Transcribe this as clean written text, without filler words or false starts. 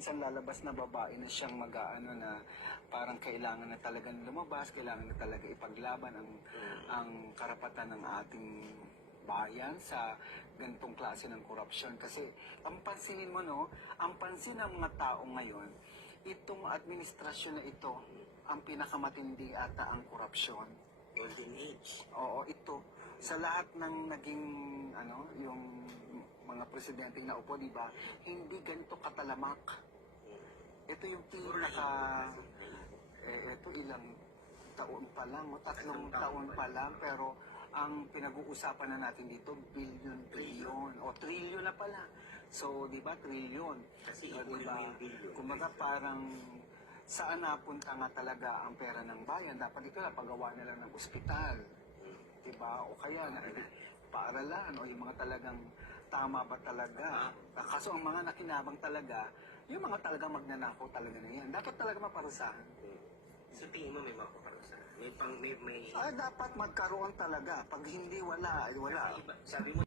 isang lalabas na babae na siyang mag-aano na parang kailangan na talagang lumabas, kailangan na talaga ipaglaban ang karapatan ng ating bayan sa ganitong klase ng korupsyon. Kasi ang pansinin mo, no, ang pansin ng mga tao ngayon, itong administrasyon na ito, ang pinakamatindi ata ang korupsyon. Golden Age. Oo, ito. Sa lahat ng naging, yung mga presidente na upo, di ba, hindi ganito katalamak. Ito yung ito ilang taon pa lang, o 3 taon pa lang, pero ang pinag-uusapan na natin dito, billion, o trillion na pala. So, di ba, trillion. Kasi O, ipunin diba, mo yung billion. kumbaga parang saan napunta nga talaga ang pera ng bayan? Dapat ito napagawa nila ng ospital, di ba? O kaya paaralan, o yung mga talagang tama ba talaga? Kaso ang mga nakinabang talaga, yung mga talagang magnanakaw talaga na yan. Dapat talaga maparusahan. Sa tingin mo may mapaparusa? May Dapat magkaroon talaga. Pag hindi, wala, ay wala. Sabi mo,